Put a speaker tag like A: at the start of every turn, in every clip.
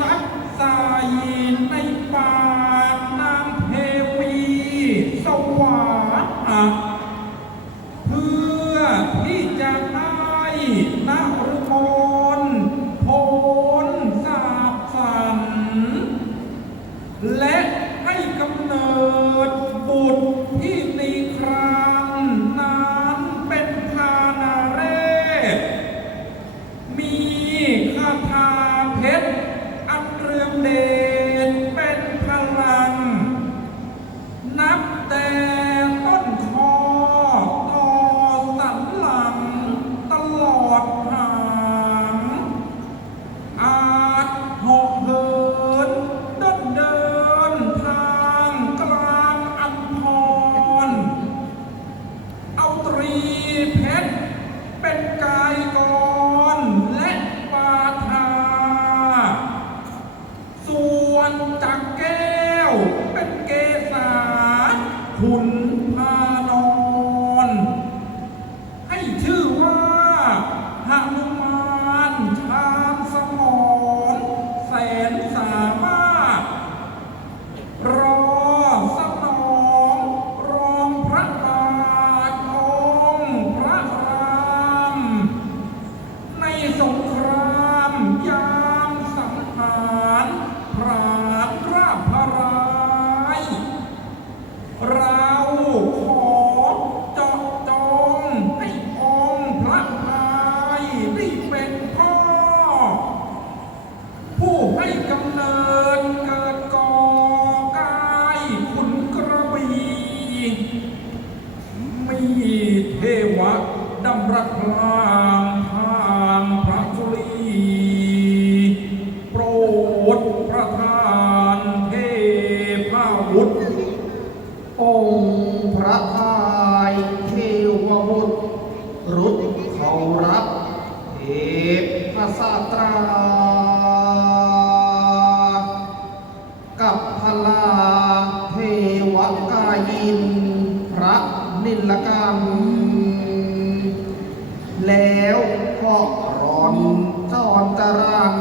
A: ซักสายในป่าน้ำเทวีสวรรค์เพื่อที่จะได้นะ ล่างทางพระจุลีโปดพระทานเทวุธ
B: องพระทายเทวุฒรุดเขารับเทพศาตรา กับพลาเทวกายิน พระนิลกรม แล้วก็ร้อนตอนจรัน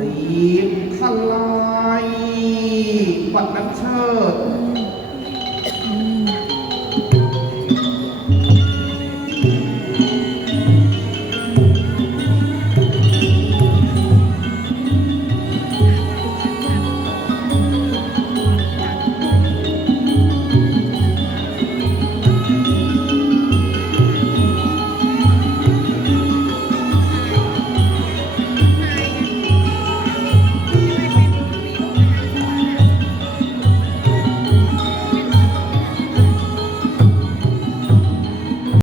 B: รีบทลายวัดน้ำเชิด